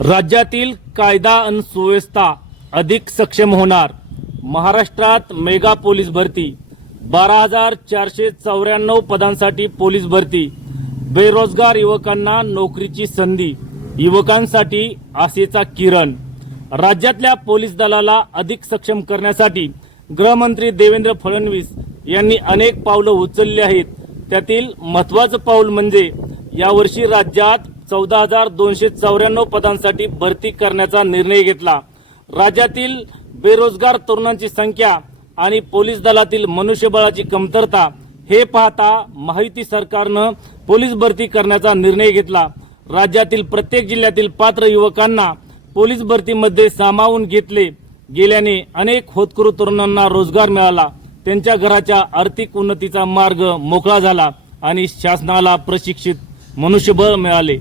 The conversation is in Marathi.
राज्यातील कायदा आणि सुव्यवस्था अधिक सक्षम होणार. महाराष्ट्रात मेगा पोलीस भरती. बारा हजार चारशे चौऱ्याण्णव पदांसाठी पोलीस भरती. बेरोजगार युवकांना नोकरीची संधी. युवकांसाठी आशेचा किरण. राज्यातल्या पोलीस दलाला अधिक सक्षम करण्यासाठी गृहमंत्री देवेंद्र फडणवीस यांनी अनेक पावलं उचलली आहेत. त्यातील महत्वाचं पाऊल म्हणजे यावर्षी राज्यात चौदा हजार दोनशे चौऱ्याण्णव पदांसाठी भरती करण्याचा निर्णय घेतला. राज्यातील बेरोजगार तरुणांची संख्या आणि पोलीस दलातील मनुष्यबळाची कमतरता हे पाहता माहिती सरकारनं पोलीस भरती करण्याचा निर्णय घेतला. राज्यातील प्रत्येक जिल्ह्यातील पात्र युवकांना पोलीस भरतीमध्ये सामावून घेतले गेल्याने अनेक होतकरू तरुणांना रोजगार मिळाला. त्यांच्या घराच्या आर्थिक उन्नतीचा मार्ग मोकळा झाला आणि शासनाला प्रशिक्षित मनुष्यबळ मिळाले.